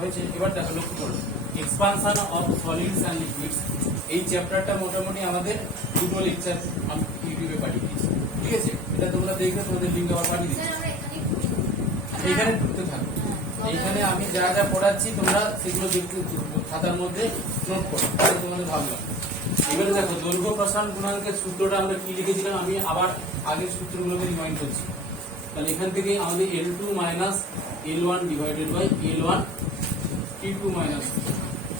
হয়েছে। এবার দেখো লক্ষ্য করো, expansion of solids and liquids, এই চ্যাপ্টারটা মোটামুটি আমাদের দুটো লেকচার আমি ইউটিউবে পাঠিয়ে দিয়েছি, ঠিক আছে? এটা তোমরা দেখবে, তোমাদের লিঙ্ক আবার পাঠিয়ে দিচ্ছি, এইখানে ঢুকতে থাকো। এইখানে আমি যা যা পড়াচ্ছি তোমরা সেগুলো দেখতে খাতার মধ্যে নোট করো, তাহলে তোমাদের ভালো লাগবে। এবারে দেখো দৈর্ঘ্য প্রসারণ গুণাঙ্কের সূত্রটা আমরা কি লিখেছিলাম, আমি আবার আগের সূত্রগুলোকে রিমাইন্ড করছি। তাহলে এখান থেকে আমাদের L2 minus L1 divided by L1 T2 minus,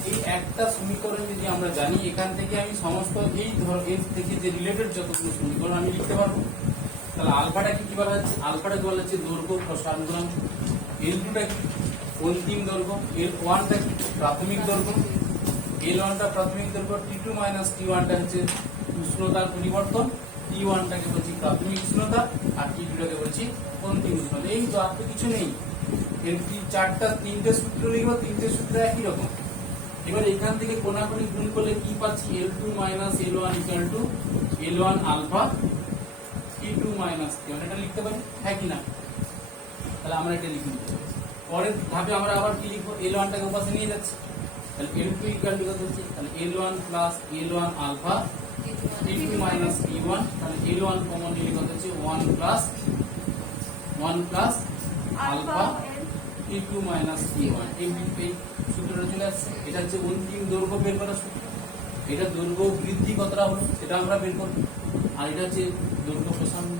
এই একটা সমীকরণ যদি আমরা জানি, এখান থেকে আমি সমস্ত এই এর থেকে যে রিলেটেড যতগুলো সমীকরণ আমি লিখতে পারবো। তাহলে আলফাটা কি বলা হচ্ছে, আলফাটা বলা হচ্ছে দৈর্ঘ্য প্রসারণ গুণাঙ্ক, L2টা কি অন্তিম দৈর্ঘ্য, L1টা কি প্রাথমিক দৈর্ঘ্য, L1টা প্রাথমিক দৈর্ঘ্য, T2 মাইনাস T1টা হচ্ছে উষ্ণতার পরিবর্তন, T1টাকে বলছি প্রাথমিক উষ্ণতা আর T2টাকে বলছি অন্তিম উষ্ণতা। এই তো, আর তো কিছু নেই। এর তিনটে সূত্র লিখবো, তিনটে সূত্র একই রকম। এবার এখান থেকে কোনাকুনি গুণ করলে কি পাচ্ছি, L2 minus L1 equal to L1 alpha T2 minus T1, এটা লিখতে পারি, হ্যাঁ কি না? তাহলে আমরা এটা লিখে নিতে পারি। পরের ধাপে আমরা আবার কি লিখবো, L1টাকে ওপাশে নিয়ে যাচ্ছি, তাহলে L2 ইকুয়াল টু কত হচ্ছে, তাহলে L1 plus L1 alpha T2 minus T1, তাহলে L1 কমন নিলে কত হচ্ছে 1 plus alpha T2 minus T1, এই সূত্রটা চলে আসছে। এটা হচ্ছে অন্তিম দৈর্ঘ্য বের করার সূত্র, এটা দৈর্ঘ্য বৃদ্ধি কতটা হলো সেটা আমরা বের করব, আর এটা হচ্ছে দৈর্ঘ্য প্রসারণ।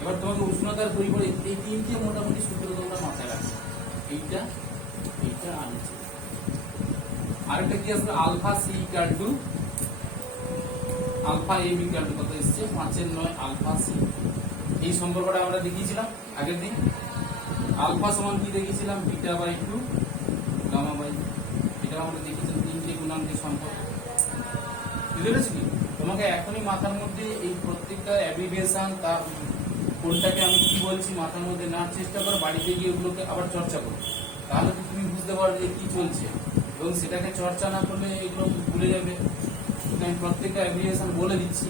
এবার তোমাকে উষ্ণতার পরিবর্তে এই তিনটে মোটামুটি সূত্র তোমরা মাথায় রাখবে, এইটা আনছে। আরেকটা কি আসবে, alpha C equal to alpha A equal to কত এসছে 5/9 আলফা সি, এই সম্পর্কটা আমরা দেখিয়েছিলাম আগের দিন। আলফা সমান কি দেখিয়েছিলাম, বিটা বাই 2 গামা বাই, এটা আমরা দেখিয়েছিলাম তিনটে গুণাঙ্কের সম্পর্ক, বুঝতে পেরেছি? তোমাকে এখনই মাথার মধ্যে এই প্রত্যেকটা অ্যাব্রিভিয়েশন তার কোনটাকে আমি কি বলছি মাথার মধ্যে নেওয়ার চেষ্টা করো, বাড়িতে গিয়ে ওগুলোকে আবার চর্চা করো, তাহলে তুমি বুঝতে পারবে যে কি চলছে। এবং সেটাকে চর্চা না করলে এগুলো ভুলে যাবে। আমি প্রত্যেকটা অ্যাব্রিভিয়েশন বলে দিচ্ছি।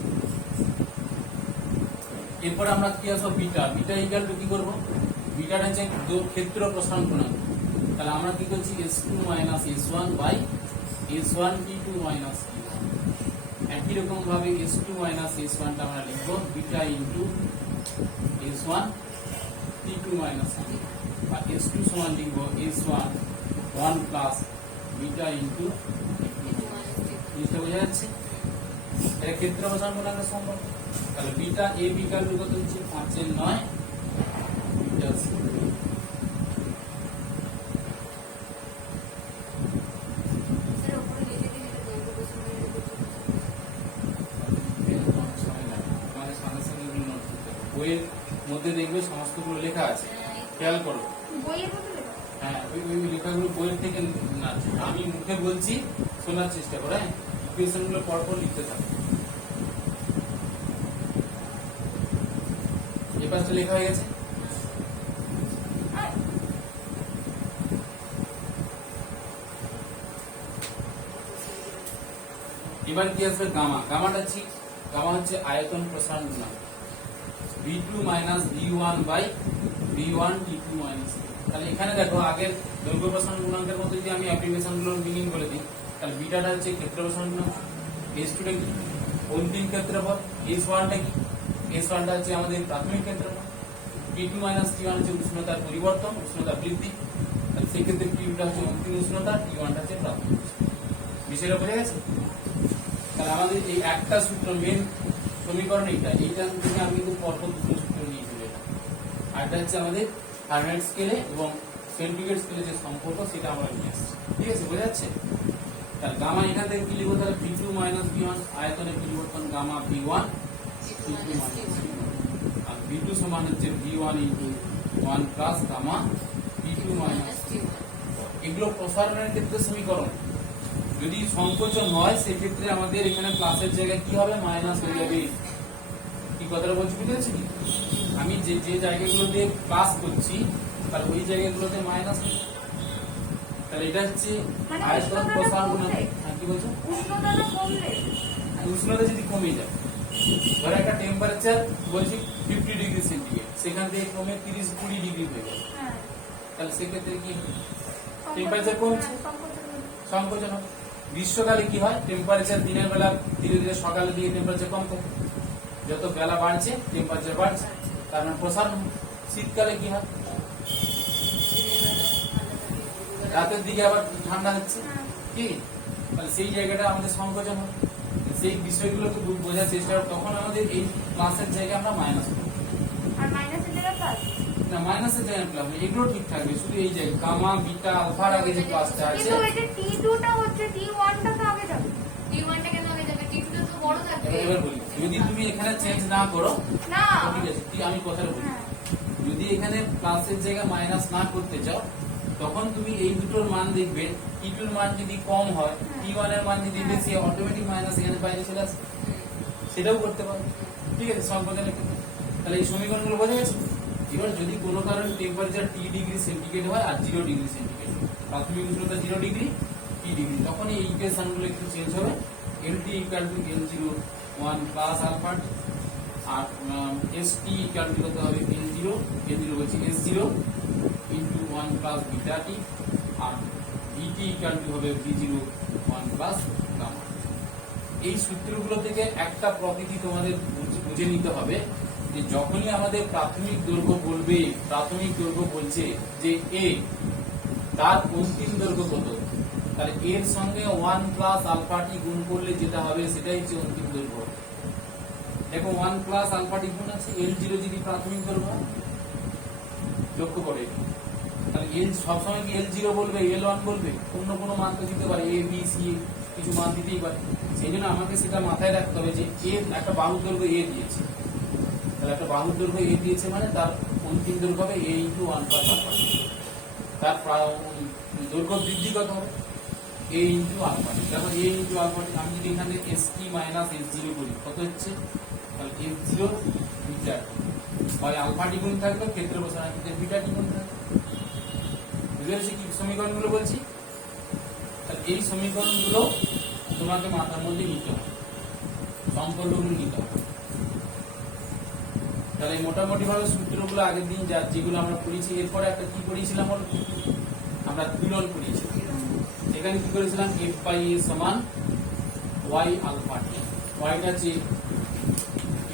এরপর আমরা কি আসবো, বিটা ইকুয়াল টু কি করবো, বিটাটা হচ্ছে ক্ষেত্র প্রসারণ গুণাঙ্ক। তাহলে আমরা কি করছি, S2 minus S1 by S1 T2 minus T1। একই রকম ভাবে S2 মাইনাস S1টা আমরা লিখবো beta into S1 T2 minus T2, আর S2 সমান লিখবো S1 1 প্লাস বিটা ইন্টু জিনিসটা বোঝা যাচ্ছে? এটা ক্ষেত্র প্রসারণ গুণাঙ্কের সম্পর্ক। তাহলে বিটা এ বিকাল কত হচ্ছে 5/9 বিটা সি। বইয়ের মধ্যে দেখবে সমস্তগুলো লেখা আছে, খেয়াল করো। হ্যাঁ, ওই লেখাগুলো বইয়ের থেকে না, আমি মুখে বলছি, শোনার চেষ্টা করো। হ্যাঁ, ইকুয়েশন গুলো পরপর লিখতে থাকো। এই পাশটা লেখা হয়ে গেছে। এবার কি আসবে, গামাটা হচ্ছে আয়তন প্রসারণ গুণাঙ্ক, V2 minus V1 by V1 T2 minus. তাহলে এখানে দেখো আগের দৈর্ঘ্য প্রসারণ গুণাঙ্কের মধ্যে যদি আমি অ্যাপ্লিকেশন গুলোর মিনিং বলে দিই, তাহলে বিটাটা হচ্ছে ক্ষেত্র প্রসারণ গুণাঙ্ক, S2টা কি অন্তিম ক্ষেত্রফল, S1টা কি, S1টা হচ্ছে আমাদের প্রাথমিক ক্ষেত্রফল, T2 মাইনাস T1 হচ্ছে উষ্ণতার পরিবর্তন, উষ্ণতা বৃদ্ধি। তাহলে সেক্ষেত্রে T2টা হচ্ছে অন্তিম উষ্ণতা, T1টা হচ্ছে প্রাথমিক। বিষয়টা বোঝা গেছে? তাহলে আমাদের এই একটা সূত্র মেন সমীকরণ এইটা থেকে আমি কিন্তু পরপর দুটো সূত্র নিয়েছি। আর এটা হচ্ছে আমাদের ফারেনহাইট স্কেলে এবং সেন্টিগ্রেড স্কেলে যে সম্পর্ক সেটা আমরা নিয়ে আসছি, ঠিক আছে? বোঝা যাচ্ছে? তাহলে গামা এখান থেকে কি লিখবো, তাহলে V2 মাইনাস V1 আয়তনের পরিবর্তন গামা V1 T2 মাইনাস আর V2 সমান হচ্ছে V1 into 1 plus gamma T2 minus. এগুলো প্রসারণের ক্ষেত্রে সমীকরণ। যদি সংকোচন হয় সেক্ষেত্রে আমাদের এখানে প্লাসের জায়গায় কি হবে, মাইনাস হয়ে যাবে। কি কথাটা বলছি বুঝতে পারছি? আমি যে জায়গাগুলোতে প্লাস করছি তার ওই জায়গাগুলোতে মাইনাস, তাহলে এটা হচ্ছে আয়তন প্রসারণ গুণাঙ্ক। কি বলছো, উষ্ণতা যদি কমে যায়, ধরো একটা টেম্পারেচার বলছি 50 ডিগ্রি সেন্টিগ্রেড, সেখান থেকে কমে 30-20 ডিগ্রি হয়ে গেল, তাহলে সেক্ষেত্রে কি টেম্পারেচার কমছে, সংকোচন হবে। গ্রীষ্মকালে কি হয়, টেম্পারেচার দিনের বেলা ধীরে ধীরে সকালের দিকে টেম্পারেচার কম থাকে, যত বেলা বাড়ছে টেম্পারেচার বাড়ছে, তার মানে প্রসারণ। শীতকালে কি হয়, রাতের দিকে আবার ঠান্ডা হচ্ছে, কি তাহলে সেই জায়গাটা আমাদের সংকোচন হয়। সেই বিষয়গুলোকে বোঝার চেষ্টা করো, তখন আমাদের এই প্লাসের জায়গায় আমরা মাইনাস করবো, আর মাইনাসের জায়গায় প্লাস না মাইনাসের জায়গায় প্লাস, এগুলো ঠিক থাকবে, শুধু এই জায়গায় গামা বিটা আলফার আগে যে প্লাসটা আছে। কিন্তু এই যে T2 টা হচ্ছে T1 টা তো আগে যাবে, T1 টা কেন আগে যাবে, T2 টা তো বড় থাকবে। এবার বলি, যদি তুমি এখানে চেঞ্জ না করো, না ঠিক আছে, আমি কথাটা বলি, হ্যাঁ। যদি এখানে প্লাসের জায়গায় মাইনাস না করতে চাও, তখন তুমি এই দুটোর মান দেখবে, T2 এর মান যদি কম হয়, T1 এর মান যদি বেশি হয়, অটোমেটিক মাইনাস এখানে বাইরে চলে আসে, সেটাও করতে পারো, ঠিক আছে, সংকোচনের ক্ষেত্রে। তাহলে এই সমীকরণগুলো বোঝা গেছে। এবার যদি কোনো কারণে টেম্পারেচার T ডিগ্রি সেন্টিগ্রেড হয় আর 0 ডিগ্রি সেন্টিগ্রেড, প্রাথমিক উষ্ণতা 0 ডিগ্রি T ডিগ্রি, তখন এই ইকুয়েশনগুলো একটু চেঞ্জ হবে। LT equal to L0 1 plus alpha, আর ST ইকুয়াল টু কত হবে, L0 হচ্ছে S0 into 1 plus beta T, আর VT ইকুয়াল টু হবে V0 1 প্লাস গামা। এই সূত্রগুলো থেকে একটা প্রকৃতি তোমাদের বুঝে নিতে হবে, যে যখনই আমাদের প্রাথমিক দৈর্ঘ্য বলবে, প্রাথমিক দৈর্ঘ্য বলছে যে A, তার অন্তিম দৈর্ঘ্য কত, তাহলে এর সঙ্গে 1 প্লাস আলফা টি গুণ করলে যেটা হবে সেটাই হচ্ছে অন্তিম দৈর্ঘ্য। দেখো 1 প্লাস আলফা টি গুণ আছে L0 যদি প্রাথমিক দৈর্ঘ্য, লক্ষ্য করে, তাহলে L সবসময় কি L0 বলবে, L1 বলবে, অন্য কোনো মান তো দিতে পারে, A B C কিছু মান দিতেই পারে। সেই জন্য আমাকে সেটা মাথায় রাখতে হবে যে A একটা বাহুর দৈর্ঘ্য A দিয়েছে, তাহলে একটা বাহুর দৈর্ঘ্য A দিয়েছে মানে তার অন্তিম দৈর্ঘ্য হবে A ইন্টু 1 প্লাস আলফা, তার দৈর্ঘ্য বৃদ্ধি কত হবে A ইন্টু আলফা। দেখো A ইন্টু আলফা, আমি যদি এখানে ST মাইনাস S0 করি, কত হচ্ছে, তাহলে S0 বিটা, হয় আলফা টি গুণ থাকবে, ক্ষেত্রে বসানো ক্ষেত্রে বিটা টি গুণ থাকবে। বুঝতে পেরেছি কি সমীকরণগুলো বলছি? তাহলে এই সমীকরণগুলো তোমাকে মাথার মধ্যে নিতে হবে, সম্পর্কগুলো নিতে হবে। তাহলে মোটামুটি ভাবে সূত্রগুলো আগের দিন যেগুলো আমরা পড়েছি, এরপরে একটা কি পড়িয়েছিলাম, আমরা তুলন পড়িয়েছি। এখানে কি করেছিলাম, F বাই A সমান Y আলফা টি, ওয়াইটা হচ্ছে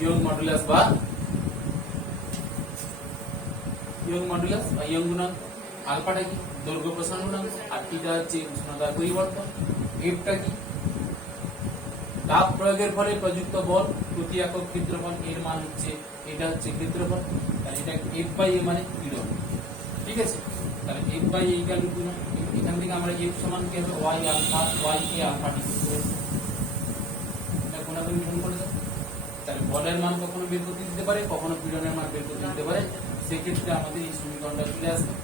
ইয়ং মডুলাস বা ইয়ং গুণাঙ্ক, আলফাটা কি দৈর্ঘ্য প্রসারণ গুণাঙ্ক, আর টিটা হচ্ছে উষ্ণতার পরিবর্তন, এফটা কি তাপ প্রয়োগের ফলে প্রযুক্ত বল প্রতি একক ক্ষেত্রফল, এর মান হচ্ছে, এটা হচ্ছে ক্ষেত্রফল, তাহলে এটা F বাই A মানে পীড়ন, ঠিক আছে। তাহলে F by A equal to, এখান থেকে আমরা F সমান কি হবে, Y alpha, Y A alpha T, এটা কোনাকুনি গুণ করে দাও। তাহলে বলের মান কখনো বের করতে দিতে পারে, কখনো পীড়নের মান বের করতে দিতে পারে, সেক্ষেত্রে আমাদের এই সমীকরণটা চলে আসবে।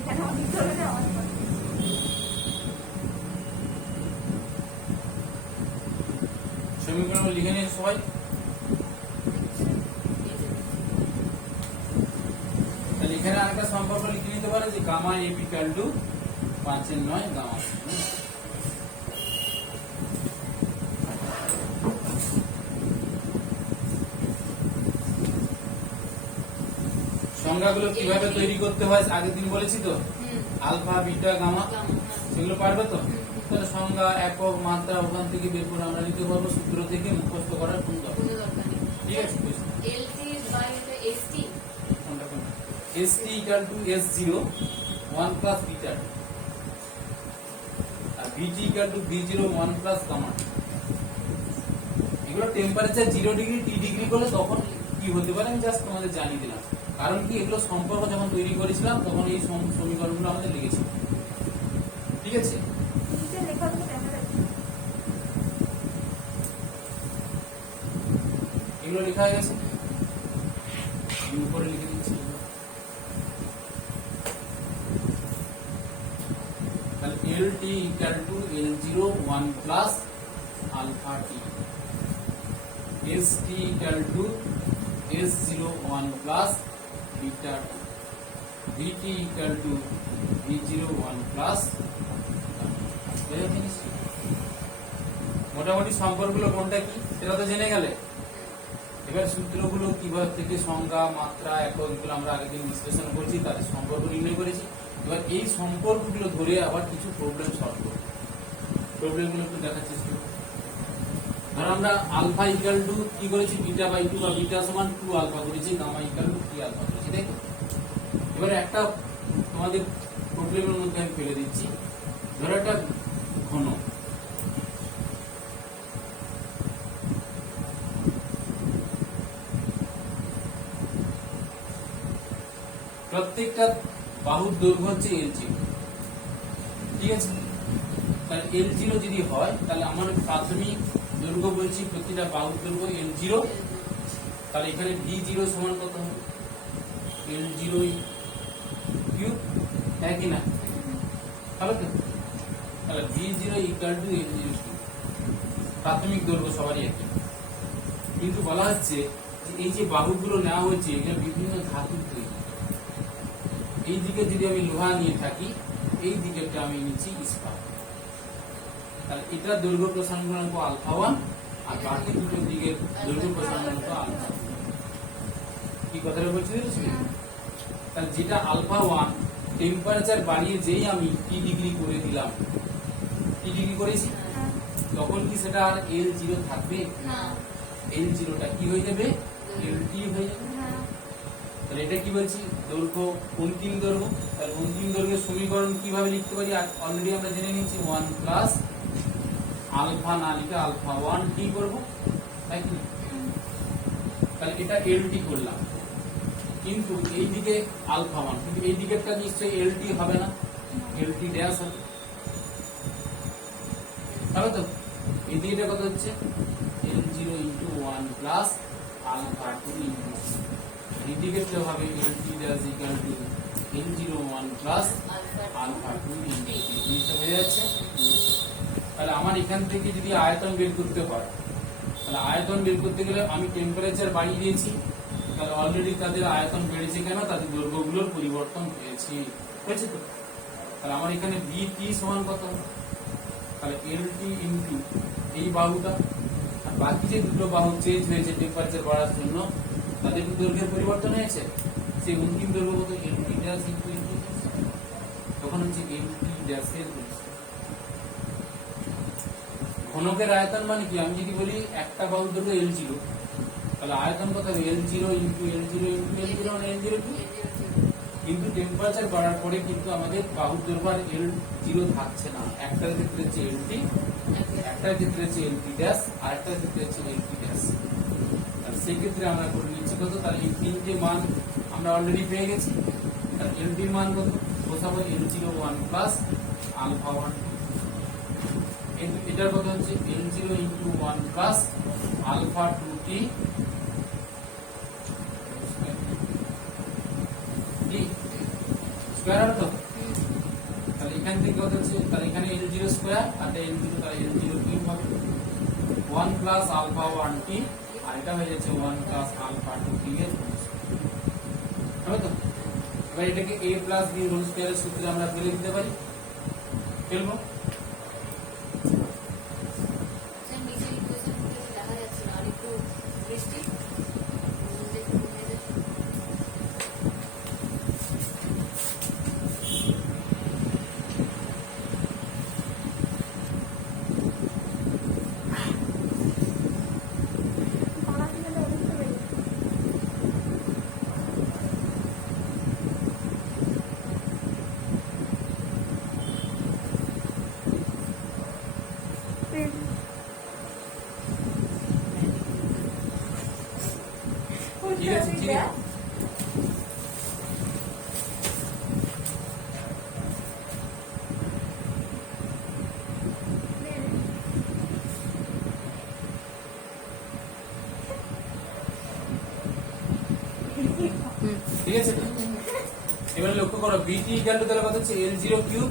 এখানে অনেক চলে যায় অনেক। সমীকরণ লিখে নিন সবাই। তাহলে এখানে আরেকটা সম্পর্ক লিখে নিতে পারে যে gamma F equal to 5/9 gamma. সংজ্ঞাগুলো কিভাবে তৈরি করতে হয় আগের দিন বলেছি তো, আলফা বিটা গামা, সেগুলো পারবে তো। তাহলে সংজ্ঞা, একক, মাত্রা ওখান থেকে বের করে আমরা নিতে পারবো, সূত্র থেকে মুখস্থ করার কোনো দরকার নেই। ঠিক আছে, ST equal to S0 1 plus beta আর VT equal to V0 1 plus gamma। এগুলো টেম্পারেচার 0 ডিগ্রি T ডিগ্রি করলে তখন কি হতে পারে আমি জাস্ট তোমাদের জানিয়ে দিলাম, কারণ কি এগুলো সম্পর্ক যখন তৈরি করেছিলাম তখন এই সমীকরণগুলো আমাদের লিখেছি, ঠিক আছে। নিচে লেখা তো দেখা যাচ্ছে, এগুলো লেখা হয়ে গেছে, উপরে লিখে দিচ্ছি। তাহলে LT equal to L0 1 plus alpha t, st equal to s01 plus beta 2, vt equal to v01 plus মোটামুটি সম্পর্কগুলো কোনটা কি সেটা তো জেনে গেলে। এবার সূত্রগুলো কিভাবে থেকে সংজ্ঞা, মাত্রা, একক এগুলো আমরা আগের দিন বিশ্লেষণ করছি, তাদের সম্পর্ক নির্ণয় করেছি। এবার এই সম্পর্কগুলো ধরে আবার কিছু প্রবলেম সলভ করব। প্রবলেমগুলো একটু দেখার চেষ্টা করব। ধর আমরা আলফা ইকুয়াল টু কি করেছি, বিটা বাই 2 বা বিটা সমান 2 আলফা করেছি, গামা ইকুয়াল টু 3 আলফা করেছি, তাই তো? এবার একটা তোমাদের প্রবলেমের মধ্যে আমি ফেলে দিচ্ছি। ধরো একটা ঘন, প্রত্যেকটা বাহুর দৈর্ঘ্য হচ্ছে L0, ঠিক আছে? তাহলে L0 যদি হয় তাহলে আমার প্রাথমিক দৈর্ঘ্য বলছি প্রতিটা বাহুর দৈর্ঘ্য L0, তাহলে এখানে V0 সমান কত হবে? L0 কিউব, হ্যাঁ কি না? হবে তো? তাহলে V0 equal to L0 cube, প্রাথমিক দৈর্ঘ্য সবারই একই। কিন্তু বলা হচ্ছে যে এই যে বাহুগুলো নেওয়া হয়েছে এগুলো বিভিন্ন ধাতুর তৈরি। এই দিকে যদি আমি লোহা নিয়ে থাকি, এই দিকেটা আমি নিচ্ছি ইস্পাত, তাহলে এটা দৈর্ঘ্য প্রসারণ গুণাঙ্ক আলফা 1, আর বাকি দুটো দিকের দৈর্ঘ্য প্রসারণ গুণাঙ্ক আলফা 2। কি কথাটা বলছি? তাহলে যেটা আলফা 1 টেম্পারেচার বাড়িয়ে যেই আমি টি ডিগ্রি করে দিলাম, টি ডিগ্রি করেছি, তখন কি সেটা আর L0 থাকবে না? L0টা কি হয়ে যাবে? LT হয়ে যাবে। তাহলে এটা কি বলছি? দৈর্ঘ্য, অন্তিম দৈর্ঘ্য। তাহলে অন্তিম দৈর্ঘ্যের সমীকরণ কিভাবে লিখতে পারি? অলরেডি আমরা জেনে নিয়েছি 1 প্লাস আলফা না লিখে আলফা 1 টি করবো, তাই কি? তাহলে এটা LT করলাম, কিন্তু এই দিকে আলফা 1, কিন্তু এই দিকেরটা নিশ্চয়ই LT হবে না, LT ড্যাশ হবে, হবে তো? এই দিকেটা কত হচ্ছে? L0 into 1 plus alpha 2 into, এই দিকেরটা হবে LT dash equal to L0 1 plus alpha 2 into, জিনিসটা হয়ে যাচ্ছে। তাহলে আমার এখান থেকে যদি আয়তন বের করতে হয়, তাহলে আয়তন বের করতে গেলে আমি টেম্পারেচার বাড়িয়ে দিয়েছি, তাহলে অলরেডি তাদের আয়তন বেড়েছে কেন? তাদের দৈর্ঘ্যগুলোর পরিবর্তন হয়েছে তো। তাহলে আমার এখানে VT সমান কত? তাহলে LT ইন্টু এই বাহুটা, আর বাকি যে দুটো বাহু চেঞ্জ হয়েছে টেম্পারেচার বাড়ার জন্য, তাদের দৈর্ঘ্যের পরিবর্তন হয়েছে, সেই অন্তিম দৈর্ঘ্য কত? LT ড্যাশ ইন্টু LT, তখন হচ্ছে LT ড্যাশের ঘনকের আয়তন মানে কি? আমি যদি বলি একটা বাহুর দৈর্ঘ্য L0, তাহলে আয়তন কত হবে? L0 into L0 into L0 মানে L0 কি? কিন্তু টেম্পারেচার বাড়ার পরে কিন্তু আমাদের বাহুর দৈর্ঘ্য আর L0 থাকছে না। একটার ক্ষেত্রে হচ্ছে LT, একটার ক্ষেত্রে হচ্ছে LT ড্যাশ, আর একটার ক্ষেত্রে হচ্ছে LT ড্যাশ। তাহলে সেই ক্ষেত্রে আমরা করে নিচ্ছি কত? তাহলে এই তিনটে মান আমরা অলরেডি পেয়ে গেছি। তাহলে LT এর মান কত? বসাবো L0 1 প্লাস আলফা 1, এটার কথা হচ্ছে L0 into 1 plus alpha 2t square হবে তো? তাহলে এখান থেকে কত হচ্ছে? তাহলে এখানে L0 স্কয়ার আর L0, তাহলে L0 কিউব হবে 1 প্লাস আলফা 1t, আর এটা হয়ে যাচ্ছে 1 প্লাস আলফা 2t এর হবে তো? এবার এটাকে a প্লাস b হোল স্কয়ারের সূত্রে আমরা ফেলে দিতে পারি, ফেলবো। ঠিক আছে, ঠিক আছে। ঠিক আছে, এবারে লক্ষ্য করো VT ইকুয়াল টু তাহলে কত হচ্ছে? L0 কিউব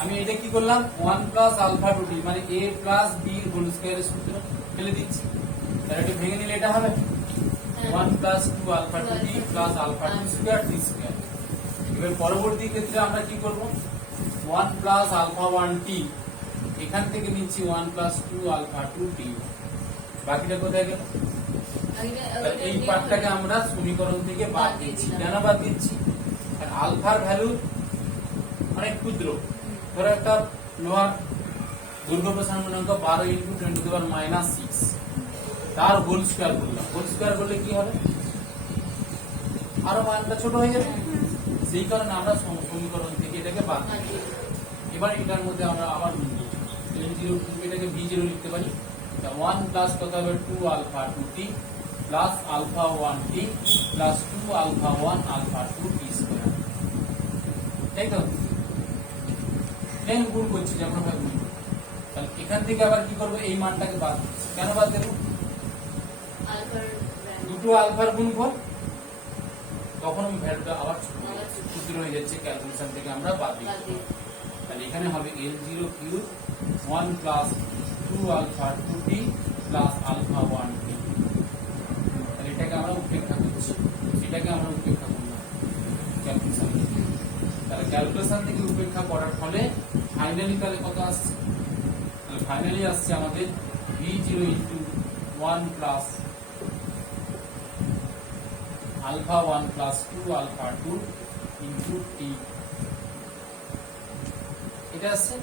আমি এটা কি করলাম 1 প্লাস আলফা টু টি মানে a প্লাস b এর হোল স্কয়ারের সূত্র ফেলে দিচ্ছি। তাহলে এটা ভেঙে নিলে এটা হবে 1 plus 2 alpha to T plus alpha to square T square. এবার পরবর্তী ক্ষেত্রে আমরা কি করব 1 প্লাস আলফা 1 টি এখান থেকে নিচ্ছি 1 প্লাস 2 আলফা 2 টি। বাকিটা কোথায় গেল? তাহলে এই পার্টটাকে আমরা সমীকরণ থেকে বাদ দিচ্ছি। কেন বাদ দিচ্ছি? কারণ আলফার ভ্যালু অনেক ক্ষুদ্র। ধরো একটা লোহার দৈর্ঘ্য প্রসারণ গুণাঙ্ক 12 ইনটু 10 টু দি পাওয়ার -6 তার হোল স্কয়ার করলাম। হোল স্কয়ার করলে কি হবে? আরো মানটা ছোট হয়ে যাবে। সেই কারণে আমরা সমীকরণ থেকে এটাকে বাদ দিই। এবার এটার মধ্যে আমরা আবার l0 এটাকে v0 লিখতে পারি। 1 প্লাস কত হবে 2 আলফা 2 টি প্লাস আলফা 1 টি প্লাস 2 আলফা 1 আলফা 2 টি স্কয়ার। তাই তো? প্লেন গুণ করছি যখন হয় গুণ। তাহলে এখান থেকে আবার কি করব? এই মানটাকে বাদ দেব। কেন বাদ দেব? দুটো আলফার গুণফল তখন ভ্যালুটা আবার ক্ষুদ্র হয়ে যাচ্ছে, ক্যালকুলেশন থেকে আমরা বাদ দিই। তাহলে এখানে হবে l0 কিউব 1 প্লাস 2 আলফা 2 টি প্লাস আলফা 1 টি। তাহলে এটাকে আমরা উপেক্ষা করছি, এটাকে আমরা উপেক্ষা করলাম ক্যালকুলেশন থেকে। তাহলে ক্যালকুলেশন থেকে উপেক্ষা করার ফলে ফাইনালি তাহলে কত আসছে? তাহলে ফাইনালি আসছে আমাদের v0 into 1 plus alpha 1 plus 2 alpha 2 into T. এটা আসছে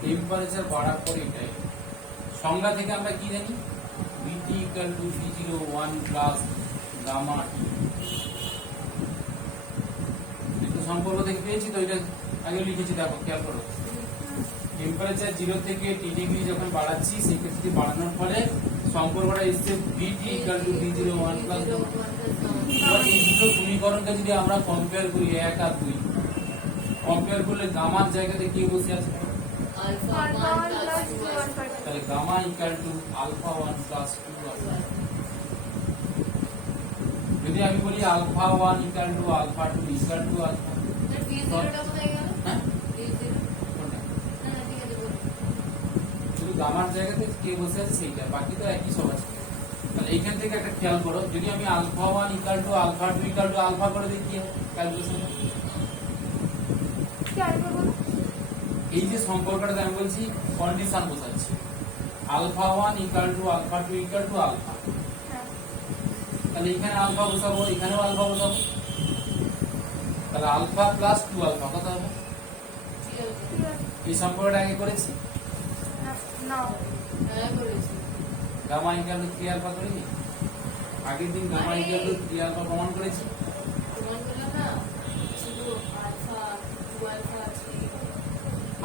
টেম্পারেচার বাড়ার পরে এটাই। সংজ্ঞা থেকে আমরা কি জানি? Vt equal to v0 1 plus gamma t। কিন্তু সম্পর্ক থেকে পেয়েছি তো, এটা আগে লিখেছি, দেখো খেয়াল করো। টেম্পারেচার 0 থেকে t ডিগ্রি যখন বাড়াচ্ছি সেই ক্ষেত্রে বাড়ানোর ফলে সম্পর্কটা এসছে Vt equal to v0 1 plus gamma। এবার এই দুটো সমীকরণকে যদি আমরা কম্পেয়ার করি 1 আর 2 কম্পেয়ার করলে গামার জায়গাতে কি বসে আছে? Alpha 1 plus 2 alpha. তাহলে gamma equal to alpha 1 plus 2 alpha. যদি আমি বলি alpha 1 equal to alpha 2 equal to alpha, v0টা কোথায় গেল? হ্যাঁ v0 কোনটা? না ঠিক আছে বল। শুধু গামার জায়গাতে কে বসে আছে সেইটা, বাকি তো একই সব আছে। তাহলে এইখান থেকে একটা খেয়াল করো, যদি আমি alpha 1 equal to alpha 2 equal to alpha করে দিই কি হবে ক্যালকুলেশন? কি আলফা বল? এই যে সম্পর্কটা আমি বলছি কন্ডিশন বোঝাচ্ছি। Alpha 1 equal to alpha 2 equal to alpha. তাহলে এখানে আলফা বসাবো, এখানেও আলফা বসাবো। তাহলে আলফা প্লাস 2 আলফা কত হবে? এই সম্পর্কটা আগে করেছি না হ্যাঁ করেছি। গামা ইকুয়াল টু 3 আলফা করিনি? আগের দিন গামা ইকুয়াল টু 3 আলফা প্রমাণ করেছি। প্রমাণ করলাম না, শুধু আলফা 2 আলফা 3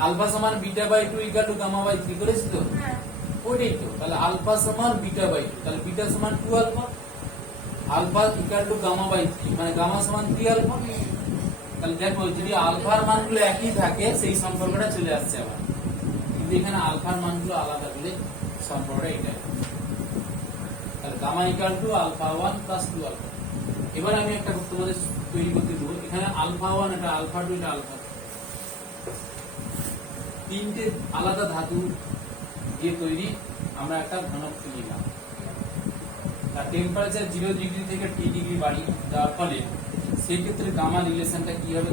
আলফা সমান beta by 2 equal to gamma by 3 করেছি তো? হ্যাঁ ওইটাই তো। তাহলে আলফা সমান বিটা বাই 2, তাহলে বিটা সমান 2 alpha, alpha equal to gamma by 3 মানে গামা সমান 3 আলফা। তাহলে দেখো যদি আলফার মানগুলো একই থাকে সেই সম্পর্কটা চলে আসছে আবার, কিন্তু এখানে আলফার মানগুলো আলাদা বলে সম্পর্কটা এটাই। তাহলে gamma equal to alpha 1 plus 2 alpha. এবার আমি একটা তোমাদের তৈরি করতে দেবো। এখানে আলফা 1 এটা আলফা 2 এটা আলফা, তিনটে আলাদা ধাতু দিয়ে তৈরি আমরা একটা ঘনত্ব নিলাম। আর টেম্পারেচার 0 ডিগ্রি থেকে t ডিগ্রি বাড়িয়ে দেওয়ার ফলে সেই ক্ষেত্রে গামা রিলেশনটা কি হবে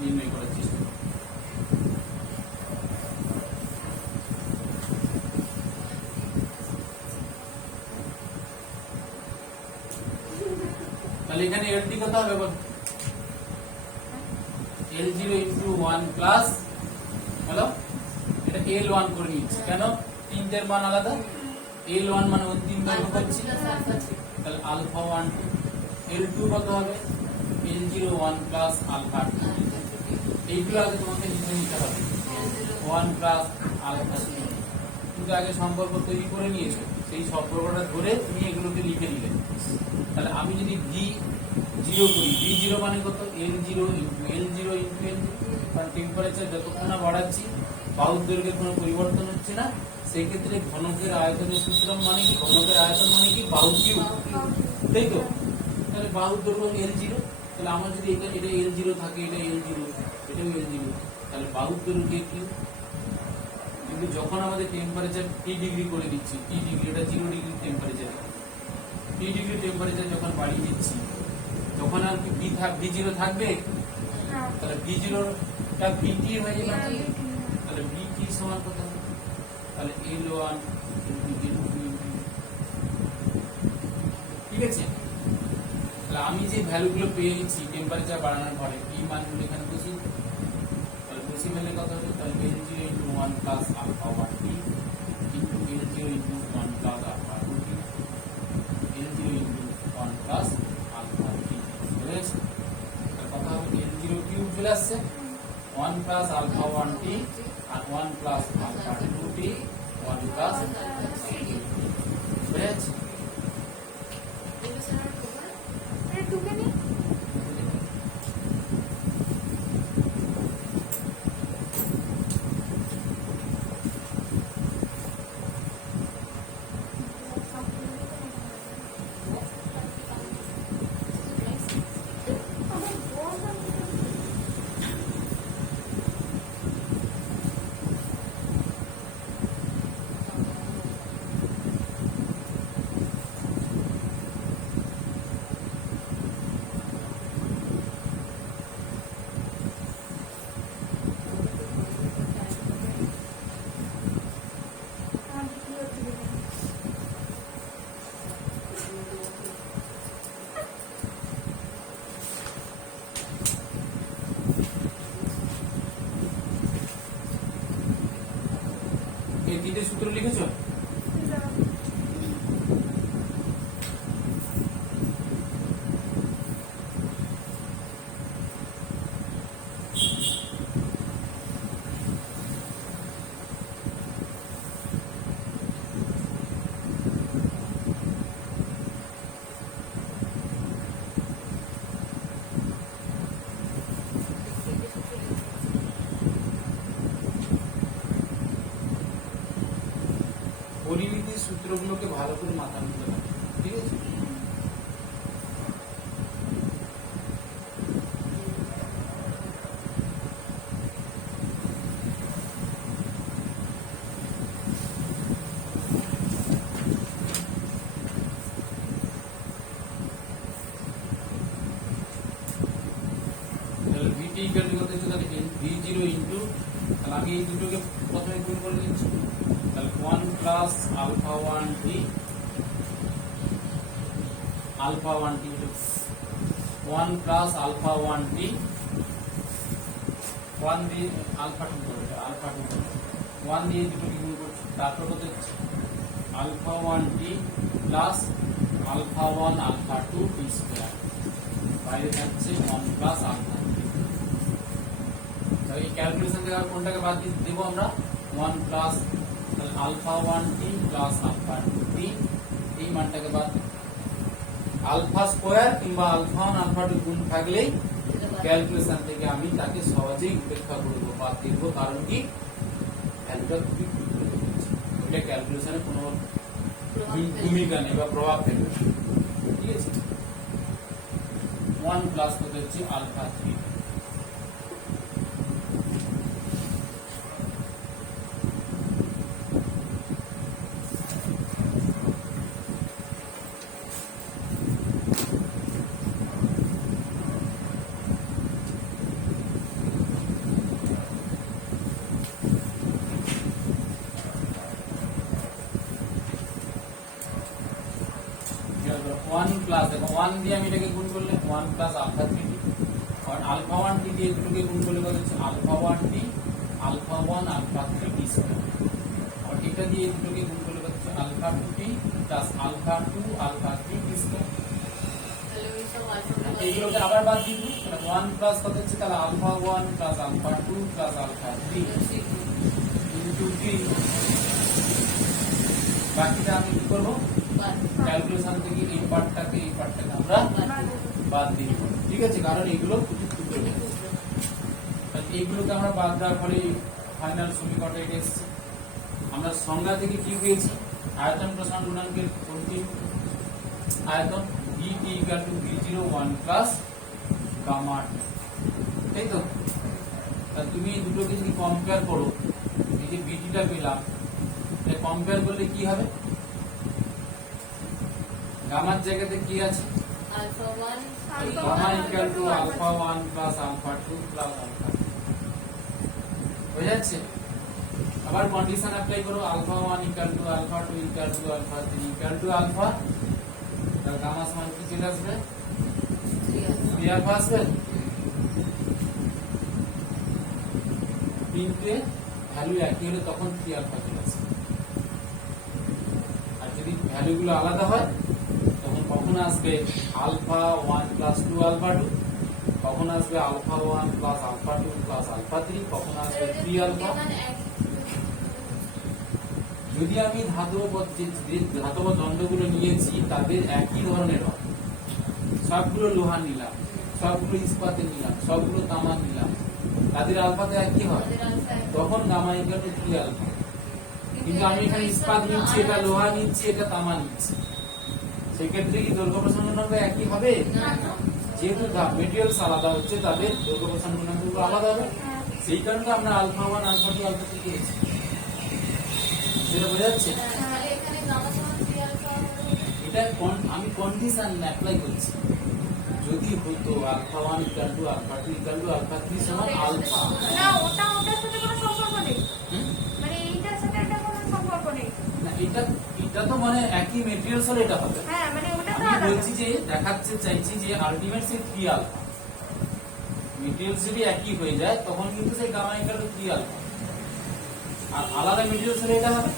নির্ণয় করার চেষ্টা করব। তাহলে এখানে LT কত হবে বল? L0 ইনটু 1 প্লাস হলো এটা L1 করে নিচ্ছি। কেন? তিনটের মান আলাদা। L1 মানে অন্তিম দৈর্ঘ্য করছি, তাহলে আলফা 1 L2 কত হবে? L0 1 plus alpha 2। এইগুলো আগে তোমাকে লিখে নিতে হবে 1 প্লাস আলফা 2। কিন্তু আগে সম্পর্ক তৈরি করে নিয়েছো, সেই সম্পর্কটা ধরে তুমি এগুলোকে লিখে নিলে। তাহলে আমি যদি V0 করি, V0 মানে কত? L0 into L0 into L0। কারণ টেম্পারেচার যতক্ষণ না বাড়াচ্ছি বাহুর দৈর্ঘ্যের কোনো পরিবর্তন হচ্ছে না, সেই ক্ষেত্রে ঘনকের আয়তনের সূত্র মানে কি? ঘনকের আয়তন মানে কি? বাহু কিউব, তাই তো? তাহলে বাহুর দৈর্ঘ্য L0। তাহলে আমার যদি এটা L0 থাকে, এটা L0, এটাও L0, তাহলে 72 রুটে কিউ। কিন্তু যখন আমাদের টেম্পারেচার টি ডিগ্রি করে দিচ্ছি, টি ডিগ্রি এটা 0 ডিগ্রি টেম্পারেচার, টি ডিগ্রি টেম্পারেচার যখন বাড়িয়ে দিচ্ছি তখন আর কি V0 থাকবে? না তাহলে V0 টা VT হয়ে যাবে। এটা BT না। তাহলে VT সমান কত হবে? তাহলে L1 × L2 ঠিক আছে। তাহলে আমি যে ভ্যালুগুলো পেয়ে গেছি টেম্পারেচার বাড়ানোর পরে এই মানগুলো এখানে বসি, তাহলে বসি ফেলে কত হবে? তাহলে L0 × 1 + α1t × L0 × 1 + α2t L0 × 1 + α3t বুঝেছ? তাহলে কত হবে? L0 কিউব চলে আসছে, 1 + α1t আর 1 + α2t 1 + α3t বুঝেছ? এটা টুকে নি এই তিনটে সূত্র লিখেছো? পরিমিতির সূত্রগুলোকে ভালো করে মাথার মধ্যে রাখো, ঠিক আছে? তাহলে VT ইকুয়াল টু কত হচ্ছে? তাহলে V0 ইনটু, তাহলে আমি এই দুটোকে প্রথমে গুণ করে নিচ্ছি, তাহলে 1 + α1t α1t 1 + α1t 1 দিয়ে α2 করে, α2 করে 1 দিয়ে দুটোকে গুণ করছি, তারপর কত হচ্ছে? α1t প্লাস α1 α2 t স্কয়ার, বাইরে থাকছে 1 + α3। তাহলে এই ক্যালকুলেশন থেকে আর কোনটাকে বাদ দেব আমরা? 1 প্লাস α1t প্লাস α2t, এই মানটাকে বাদ। আলফা স্কয়ার কিংবা α1 α2 গুণ থাকলেই ক্যালকুলেশন থেকে আমি তাকে সহজেই উপেক্ষা করব, বাদ দিব। কারণ কি? ভ্যালুটা খুবই গুরুত্বপূর্ণ, ওইটা ক্যালকুলেশনে কোনো ভূমিকা নেই বা প্রভাব ফেলবে না, ঠিক আছে? 1 প্লাস কত হচ্ছে? α3। ওয়ান প্লাস, দেখো 1 দিয়ে আমি এটাকে গুণ করলে 1 + α3t, আর α1t দিয়ে দুটোকে গুণ করলে কত হচ্ছে? α1t α1 α3t স্কয়ার, আর এটা দিয়ে দুটোকে গুণ করলে কত হচ্ছে? α2t plus α2 α3t square. এইগুলোকে আবার বাদ দিব, তাহলে 1 প্লাস কত হচ্ছে? তাহলে α1 প্লাস α2 প্লাস α3 ইনটু 3। বাকিটা আমি কি করব? ক্যালকুলেশন থেকে এই পার্টটাকে আমরা বাদ দিব, ঠিক আছে? কারণ এগুলো খুবই ক্ষুদ্র, এইগুলোকে আমরা বাদ দেওয়ার ফলে ফাইনাল সমীকরণটা এটা এসেছে। আমরা সংজ্ঞা থেকে কি পেয়েছি? আয়তন প্রসারণ গুণাঙ্কের অন্তিম আয়তন VT = V0 1 + গামা, তাই তো? তা তুমি এই দুটোকে যদি কম্পেয়ার করো, এই যে বিটিটা পেলাম, কম্পেয়ার করলে কি হবে? গামার জায়গাতে কি আছে? Alpha 1 gamma equal to alpha 1 plus alpha 2 plus alpha. হয়ে যাচ্ছে? আবার কন্ডিশন অ্যাপ্লাই করো, alpha 1 equal to alpha 2 equal to alpha 3 equal to alpha, তার গামা সমান কি চলে আসবে? 3 আলফা আসবে। তিনটে ভ্যালু একই হলে তখন 3 আলফা চলে আসবে। আর যদি ভ্যালু গুলো আলাদা হয় তখন কখন আসবে আলফা 1 প্লাস 2 আলফা 2, কখন আসবে alpha 1 plus alpha 2 plus alpha 3, কখন আসবে 3 আলফা। যদি আমি ধাতব দণ্ডগুলো নিয়েছি তাদের একই ধরনের হয়, সবগুলো লোহা নিলাম, সবগুলো ইস্পাতের নিলাম, সবগুলো তামা নিলাম, তাদের আলফাতে একই হয়, তখন গামা ইকুয়াল টু 3 আলফা। কিন্তু আমি এখানে ইস্পাত নিচ্ছি, এটা লোহা নিচ্ছি, এটা তামা নিচ্ছি, সেক্ষেত্রে কি দৈর্ঘ্য প্রসারণ গুণাঙ্ক একই হবে? যেহেতু মেটেরিয়ালস আলাদা হচ্ছে তাদের দৈর্ঘ্য প্রসারণ গুণাঙ্ক আলাদা হবে, সেই কারণে আমরা আলফা 1 আলফা 2 আলফা 3 করেছি। সেটা বোঝা যাচ্ছে? এটা আমি কন্ডিশন অ্যাপ্লাই করছি। যদি হতো alpha 1 equal to alpha 2 equal to alpha 3 সমান আলফা, না ওটার সাথে কোনো সম্পর্ক নেই, মানে এইটার সাথে এটা কোনো সম্পর্ক নেই না, এটা তো মানে একই মেটেরিয়ালস হলে এটা হবে। হ্যাঁ মানে ওটা তো আমি আলাদা। বলছি যে দেখাচ্ছে চাইছি যে আলটিমেট সে 3 আলফা, মেটেরিয়ালস যদি একই হয়ে যায় তখন কিন্তু সেই গামা ইকুয়াল টু 3 আলফা। আর আলাদা মেটেরিয়ালস হলে এটা হবে,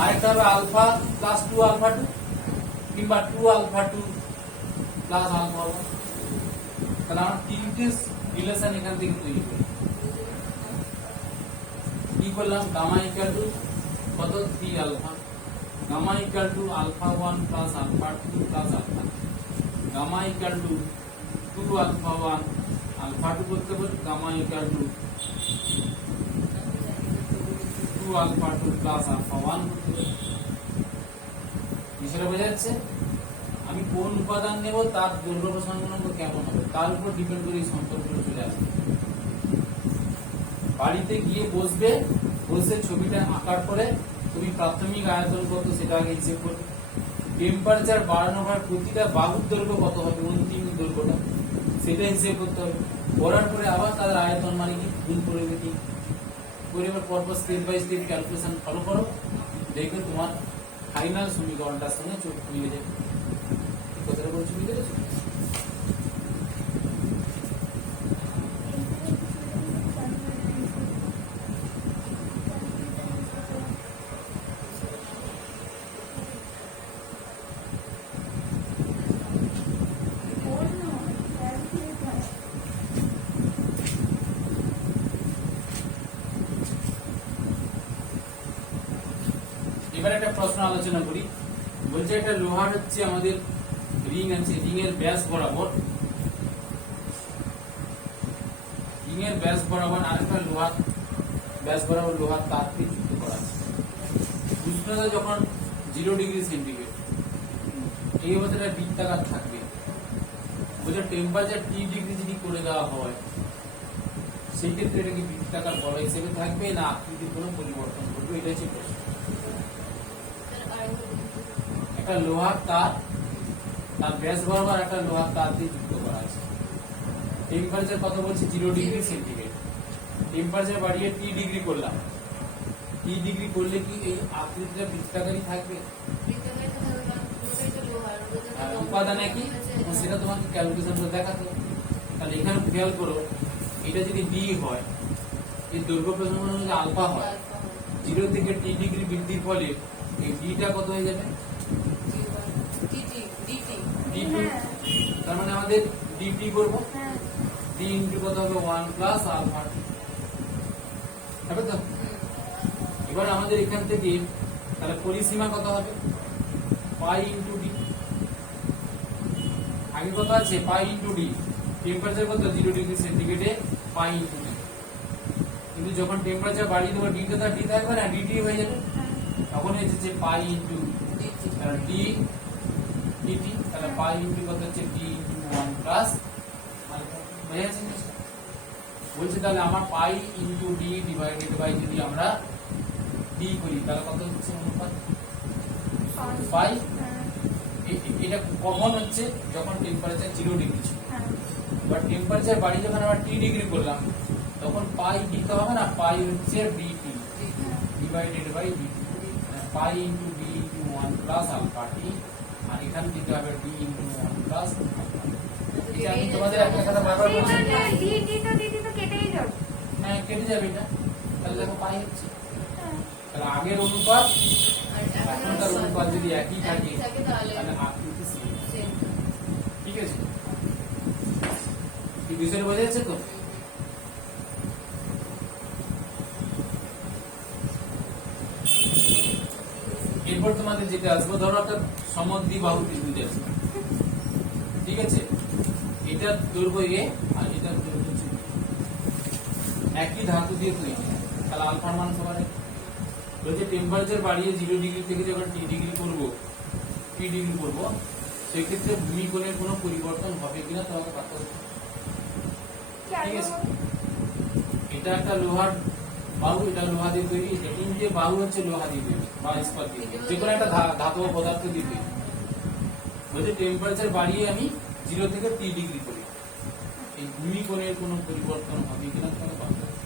আর একটা হবে আলফা প্লাস 2 আলফা 2 কিংবা 2 আলফা 2 প্লাস আলফা 1। তাহলে আমরা তিনটে রিলেশন এখান থেকে তৈরি করি। কি করলাম? গামা ইকুয়াল টু কত? 3 alpha, gamma equal to alpha 1 plus alpha 2 plus alpha, gamma equal to 2 alpha 1 alpha 2 করতে পারি, gamma equal to 2 alpha 2 plus alpha 1 করতে পারি। বিষয়টা বোঝা যাচ্ছে? আমি কোন উপাদান নেব তার দৈর্ঘ্য প্রসারণ গুণাঙ্ক কেমন হবে তার উপর ডিপেন্ড করে এই সম্পর্কগুলো চলে আসবে। বাড়িতে গিয়ে বসবে, বসে ছবিটা আঁকার পরে তুমি প্রাথমিক আয়তন কত সেটা আগে হিসেব করবে, টেম্পারেচার বাড়ানো হয় প্রতিটা বাহুর দৈর্ঘ্য কত হবে অন্তিম দৈর্ঘ্যটা সেটা হিসেব করতে হবে। করার পরে আবার তাদের আয়তন মানে কি গুণ করে কি করে, এবার পরপর step by step calculation follow করো, দেখবে তোমার ফাইনাল সমীকরণটার সঙ্গে চোখ মিলে যাবে। কথাটা বলছি, বুঝতে পেরেছো? এবার একটা প্রশ্ন আলোচনা করি। বলছে একটা লোহার হচ্ছে আমাদের রিং আছে, রিং এর ব্যাস বরাবর আরেকটা লোহার ব্যাস বরাবর লোহার তারকে যুক্ত করা আছে। উষ্ণতা যখন 0 ডিগ্রি সেন্টিগ্রেড, এই অবস্থাটা বৃত্তাকার থাকবে। বলছে টেম্পারেচার T ডিগ্রি যদি করে দেওয়া হয় সেই ক্ষেত্রে এটা কি বৃত্তাকার বলয় হিসেবে থাকবে না আকৃতির কোনো পরিবর্তন ঘটবে? এটা হচ্ছে প্রশ্ন। একটা লোহার তার ব্যাস বরাবর একটা লোহার তার দিয়ে যুক্ত করা আছে। টেম্পারেচার কত বলছে? 0 ডিগ্রি সেন্টিগ্রেড। টেম্পারেচার বাড়িয়ে T ডিগ্রি করলাম, T ডিগ্রি করলে কি এই আকৃতিটা বৃত্তাকারই থাকবে? উপাদান একই, সেটা তোমাকে ক্যালকুলেশন করে দেখাতে। তাহলে এখানে খেয়াল করো, এটা যদি D হয়, এই দৈর্ঘ্য প্রসারণ যদি আলফা হয়, 0 থেকে T ডিগ্রি বৃদ্ধির ফলে এই ডিটা কত হয়ে যাবে? D2। তার মানে আমাদের DT করবো, D ইন্টু কত হবে? 1 প্লাস আলফা হবে তো। এবার আমাদের এখান থেকে তাহলে পরিসীমা কত হবে? পাই ইন্টু ডি। আগে কত আছে? পাই ইন্টু ডি। টেম্পারেচার কত? 0 ডিগ্রি সেন্টিগ্রেডে পাই ইন্টু ডি। কিন্তু যখন টেম্পারেচার বাড়িয়ে দেবো ডিটা তার ডি থাকবে না, ডিটি হয়ে যাবে। তখন এসেছে পাই ইন্টু ডি ডিটি। তাহলে পাই ইন্টু কত হচ্ছে? D into 1 plus alpha. হয়ে যাচ্ছে? বলছে তাহলে আমার pi into D divided by যদি আমরা ডি করি তাহলে কত হচ্ছে অনুপাত পাই। এটা কখন হচ্ছে যখন টেম্পারেচার 0 ডিগ্রি ছিল, বাট টেম্পারেচার বাড়ি যখন আমরা টি ডিগ্রি করলাম তখন পাই দিতে হবে না, পাই হচ্ছে DT divided by DT, pi into D into 1 plus alpha T, আর এখানে দিতে হবে ডি ইন্টু 1 প্লাস আলফা। এটা আমি তোমাদের একটা কথা বারবার বলছি, হ্যাঁ কেটে যাবে এটা, তাহলে দেখো পাই হচ্ছে, তাহলে আগের অনুপাত এখনকার অনুপাত যদি একই থাকে তাহলে আকৃতি সেম। ঠিক আছে, এই বিষয়টা বোঝা যাচ্ছে তো? এরপর তোমাদের যেটা আসবো, ধরো একটা সমদ্বিবাহু ত্রিভুজ আছে, ঠিক আছে, এটার দৈর্ঘ্য এ আর এটার দৈর্ঘ্য জি, একই ধাতু দিয়ে তৈরি, তাহলে আলফার মান সমান বলছে টেম্পারেচার বাড়িয়ে 0 ডিগ্রি থেকে যখন টি ডিগ্রি করবো সেক্ষেত্রে ভূমি কোণের কোনো পরিবর্তন হবে কিনা তোমাকে পারতে হবে। ঠিক আছে, এটা একটা লোহার বাহু, এটা লোহা দিয়ে তৈরি, এই যে বাহু হচ্ছে লোহা দিয়ে তৈরি বা ইস্পাত দিয়ে, যে কোনো একটা ধাতব পদার্থ দিয়ে তৈরি। বলছে টেম্পারেচার বাড়িয়ে আমি 0 থেকে টি ডিগ্রি করি, এই ভূমি কোণের কোনো পরিবর্তন হবে কিনা তোমাকে পারতে হবে।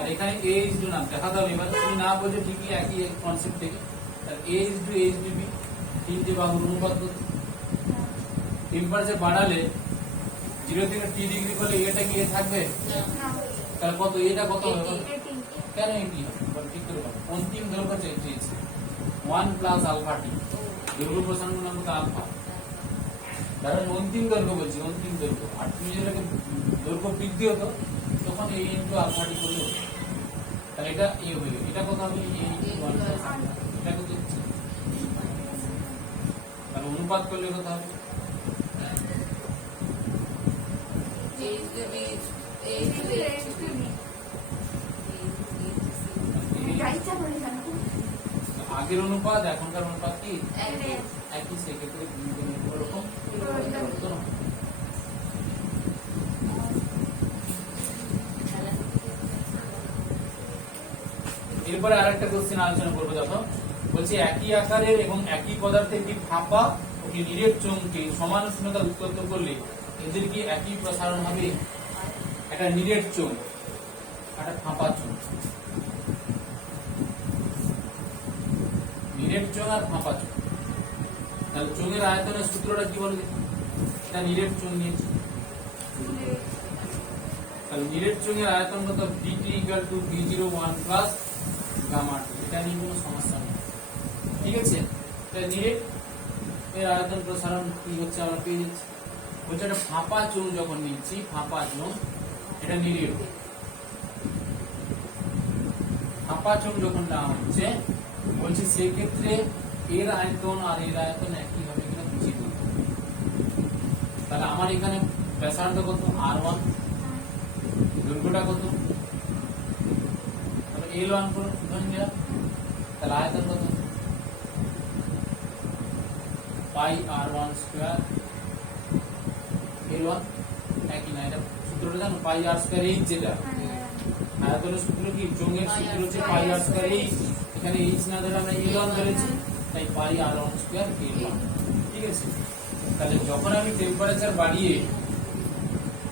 আর এখানে এ ইজ টু নাম দেখা দাও, এবার তুমি না বলছো ঠিকই একই কনসেপ্ট থেকে, এ ইজ টু এইচ ডিবি তিনটে বাহুর অনুপাত। টেম্পারেচার বাড়ালে 0 থেকে টি ডিগ্রি করলে এটা কি থাকবে, তাহলে কত, এটা কত হবে, কেন এটি হবে ঠিক করে বলো। অন্তিম দৈর্ঘ্য চেয়েছে 1 প্লাস আলফা টি, দৈর্ঘ্য প্রসারণ নাম তো আলফা, কারণ অন্তিম দৈর্ঘ্য বলছি, অন্তিম দৈর্ঘ্য, আর তুমি যেটাকে দৈর্ঘ্য বৃদ্ধি হতো তখন এই ইন্টু আলফা টি করলে হতো, তাহলে এটা এ হয়ে গেল, এটা কত হবে এ ইন্টু 1 প্লাস আলফা, এটা কত হচ্ছে, তাহলে অনুপাত করলে কত হবে, আগের অনুপাত এখনকার অনুপাত কি একই, সেক্ষেত্রে ওরকম পরিবর্তন হবে। এরপরে আরেকটা কোশ্চেন আলোচনা করবো, দেখো বলছি একই আকারের এবং একই পদার্থের একটি ফাঁপা ও একটি নিরেট চোঙকে সমান উষ্ণতা উত্তপ্ত করলে এদের কি একই প্রসারণ হবে। একটা নিরেট চোঙ, একটা ফাঁপা চোঙ, নিরেট চোঙ আর ফাঁপা চোঙ, তাহলে চোঙের আয়তনের সূত্রটা কি বলে, এটা নিরেট চোঙ নিয়েছি, তাহলে নিরেট চোঙের আয়তন কত, DT equal to V01 plus gamma T, এটা নিয়ে কোনো সমস্যা নেই। ঠিক আছে, তাহলে নিরেট এর আয়তন প্রসারণ কি হচ্ছে আমরা পেয়ে যাচ্ছি। বলছে একটা ফাঁপা চোঙ যখন নিচ্ছি, ফাঁপা চোঙ এটা নিরেট, ফাঁপা চোঙ যখন নেওয়া হচ্ছে বলছি সেক্ষেত্রে এর আয়তন আর এর আয়তন একই হবে কিনা বুঝিয়ে দেবো। তাহলে আমার এখানে ব্যাসার্ধ কত R1, দৈর্ঘ্যটা কত, তাহলে L1 ধরে নিলাম, তাহলে আয়তন কত পাই R1 স্কয়ার L1, একই না, এটা সূত্রটা জানো পাই R স্কয়ার এইচ, যেটা আয়তনের সূত্র কি, চোঙের সূত্র হচ্ছে পাই R স্কয়ার এইচ, এখানে এইচ না ধরে আমরা L1 ধরেছি, তাই পাই R1 স্কয়ার L1। ঠিক আছে, তাহলে যখন আমি টেম্পারেচার বাড়িয়ে,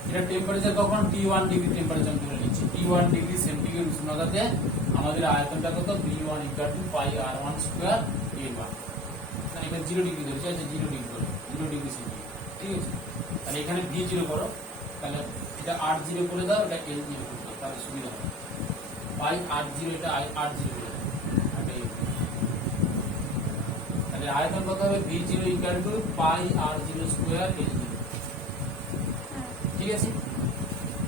এটা টেম্পারেচার কখন T1 ডিগ্রি টেম্পারেচার ধরে নিচ্ছি, T1 ডিগ্রি সেন্টিগ্রেড উষ্ণতাতে আমাদের আয়তনটা কত, V1 equal to pi R1 square L1, তাহলে এটা 0 ডিগ্রি ধরেছে, আচ্ছা 0 ডিগ্রি করো, 0 ডিগ্রি সেন্টিগ্রেড। ঠিক আছে, তাহলে এখানে V0 করো, তাহলে এটা R0 করে দাও, এটা L0 করে দাও, তাহলে সুবিধা হবে, পাই R0 এটা R0 করে দাও, তাহলে আয়তন কত হবে, V0 equal to pi R0 square L0। ঠিক আছে,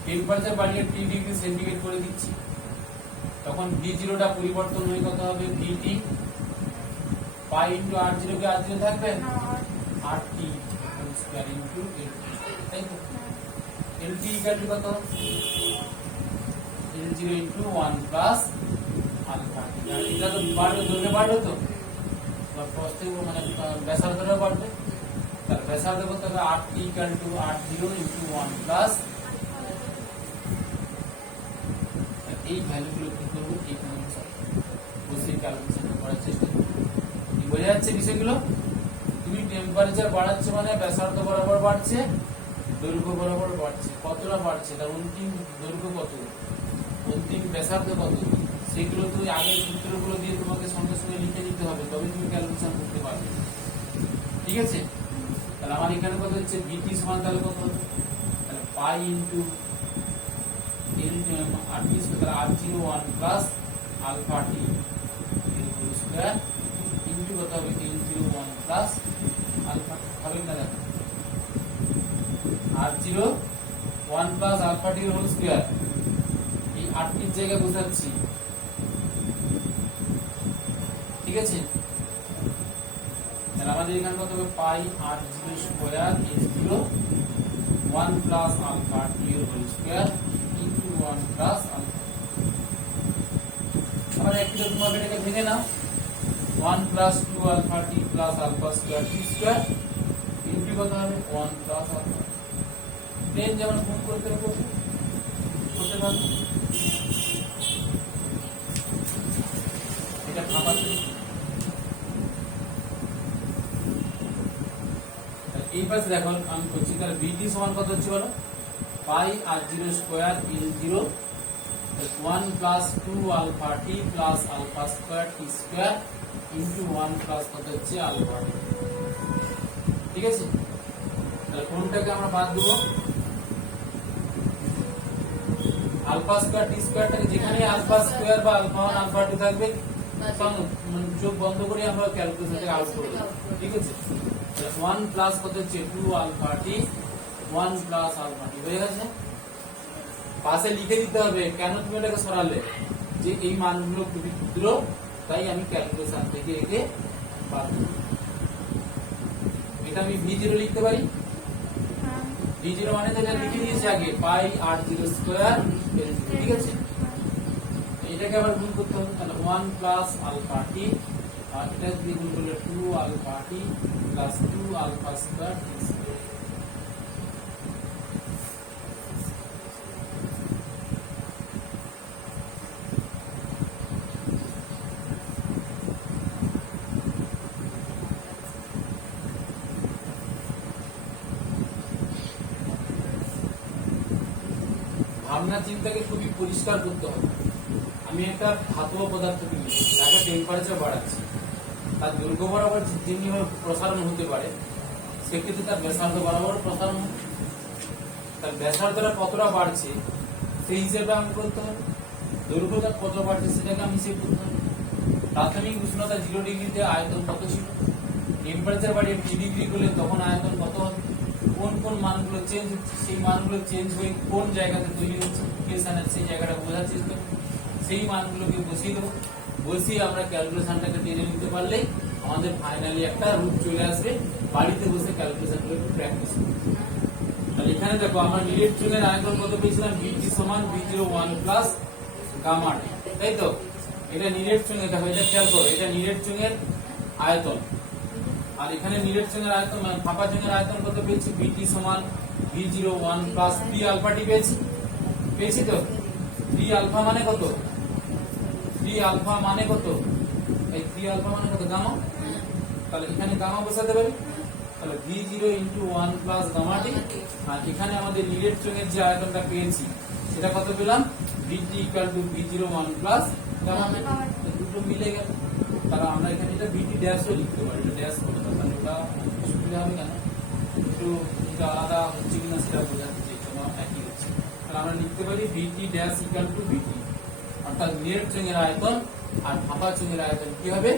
টেম্পারেচার বাড়িয়ে টি ডিগ্রি সেন্টিগ্রেড করে দিচ্ছি, তখন V0টা পরিবর্তন হয়ে কত হবে, VT পাই ইন্টু R0 কে R0 থাকবে, RT স্কয়ার ইন্টু LT, তাই তো, LT ইকুয়াল টু কত, L0 ইন্টু 1 প্লাস আলফা, এটা তো বাড়বে, দৈর্ঘ্য বাড়বে, তো প্রস্থে মানে ব্যাসার্ধটাও বাড়বে, তার ব্যাসার্ধ কত হবে 8t equal to 80 into 1 plus এই ভ্যালুগুলো কি করব এখানে বসে ক্যালকুলেশন করার চেষ্টা করব। কি বোঝা যাচ্ছে বিষয়গুলো? তুমি টেম্পারেচার বাড়াচ্ছ মানে ব্যাসার্ধ বরাবর বাড়ছে, দৈর্ঘ্য বরাবর বাড়ছে। কতটা বাড়ছে তার অন্তিম দৈর্ঘ্য কত, অন্তিম ব্যাসার্ধ কত, সেগুলো তুমি আগের সূত্রগুলো দিয়ে তোমাকে সঙ্গে সঙ্গে লিখে নিতে হবে, তবে তুমি ক্যালকুলেশন করতে পারবে। ঠিক আছে? তাহলে আমার এখানে কত হচ্ছে ভিটি সমান তাহলে কত হবে, তাহলে পাই ইনটু এল r_t তাহলে r01 প্লাস আলফা টি এর হোল স্কয়ার ইনটু কত হবে l01 প্লাস আলফা হবে না, দেখো r01 প্লাস আলফা টি এর হোল স্কয়ার এই r এর জায়গায় বসাচ্ছি। ঠিক আছে? তাহলে আমাদের এখানে কত হবে pi r0 square h01 plus alpha t এর whole square into 1 plus alpha. আমরা একটু তোমাকে এটাকে ভেঙে নাও, 1 প্লাস 2 আলফা টি প্লাস আলফা স্কয়ার টি স্কয়ার ইনটু কত হবে 1 প্লাস আলফা। দেন যেমন গুণ করতে পারবে এটা ভাবাতে। এই পাশে দেখো আমি করছি, তাহলে ভিটি সমান কত হচ্ছে বলো, pi r0 square l0 1 plus 2 alpha টি প্লাস আলফা স্কয়ার টি স্কয়ার ইনটু 1 প্লাস কত হচ্ছে আলফা টি। ঠিক আছে? তাহলে কোনটাকে আমরা বাদ দেবো, আলফা স্কয়ার টি স্কয়ারটাকে, যেখানে আলফা স্কয়ার বা আলফা 1 আলফা 2 থাকবে মানে চোখ বন্ধ করে আমরা ক্যালকুলেশন থেকে আউট করব। ঠিক আছে? তাহলে 1 প্লাস কত হচ্ছে 2 alpha t 1 plus alpha t হয়ে গেছে। পাশে লিখে দিতে হবে কেন তুমি এটাকে সরালে, যে এই মানগুলো খুবই ক্ষুদ্র, তাই আমি ক্যালকুলেশন থেকে একে বাদ দেব। এটা আমি v0 লিখতে পারি, v0 মানে তো এটা লিখে দিয়েছি আগে পাই r0 স্কয়ার l0। ঠিক আছে? এটাকে আবার গুণ করতে হবে, তাহলে 1 প্লাস আলফা টি আর এটা দিয়ে গুণ করলে 2 আলফা টি প্লাস 2 আলফা স্কয়ার টি স্কয়ার। ভাবনা চিন্তাকে খুবই পরিষ্কার করতে হবে। আমি একটা ধাতব পদার্থ কিনি, তাকে টেম্পারেচার বাড়াচ্ছি, তার দৈর্ঘ্য বরাবর যেমনিভাবে প্রসারণ হতে পারে, সেক্ষেত্রে তার ব্যাসার্ধ বরাবর প্রসারণ হবে। তার ব্যাসার্ধটা কতটা বাড়ছে সেই হিসেবে আমি করতে হবে, দৈর্ঘ্যটা কত বাড়ছে সেটাকে আমি হিসেব করতে হবে। প্রাথমিক উষ্ণতা 0 ডিগ্রিতে আয়তন কত ছিল, টেম্পারেচার বাড়িয়ে 3 ডিগ্রি করলে তখন আয়তন কত হবে, কোন কোন মানগুলো চেঞ্জ হচ্ছে, সেই মানগুলো চেঞ্জ হয়ে কোন জায়গাতে তৈরি হচ্ছে ইকুয়েশনের সেই জায়গাটা বোঝার চেষ্টা করব। সেই মানগুলোকে বসিয়ে দেবো, বসিয়ে আমরা ক্যালকুলেশনটাকে টেনে নিতে পারলেই আমাদের ফাইনালি একটা রূপ চলে আসবে। বাড়িতে বসে ক্যালকুলেশনগুলো একটু প্র্যাকটিস করব। তাহলে এখানে দেখো আমরা নিরেট চুঙের আয়তন কত পেয়েছিলাম, ভিটি সমান v01 প্লাস গামা টি, তাই তো? এটা নিরেট চুঙে, দেখো এটা খেয়াল করো, এটা নিরেট চুঙের আয়তন, আর এখানে নিরেট চুঙের আয়তন মানে ফাঁপা চুঙের আয়তন কত পেয়েছি, ভিটি সমান v01 প্লাস 3 আলফা টি পেয়েছি তো। 3 আলফা মানে কত, 3 আলফা মানে কত, এই 3 আলফা মানে কত গামা, তাহলে এখানে গামা বসাতে পারি। তাহলে v0 into 1 plus gamma T, আর এখানে আমাদের নিরেট চুঙের যে আয়তনটা পেয়েছি সেটা কত পেলাম, vt equal to v01 plus gamma t, দুটো মিলে গেল। তাহলে আমরা এখানে এটা vt ড্যাশও লিখতে পারি, এটা ড্যাশ করে দাও, তাহলে ওটা সুবিধা হবে কেন, একটু এটা আলাদা হচ্ছে কিনা সেটা বোঝাতে জন্য একই হচ্ছে। তাহলে আমরা লিখতে পারি vt dash equal two vt, অর্থাৎ নিরেট চুঙের আয়তন আর ফাঁপা চুঙের আয়তন কি হবে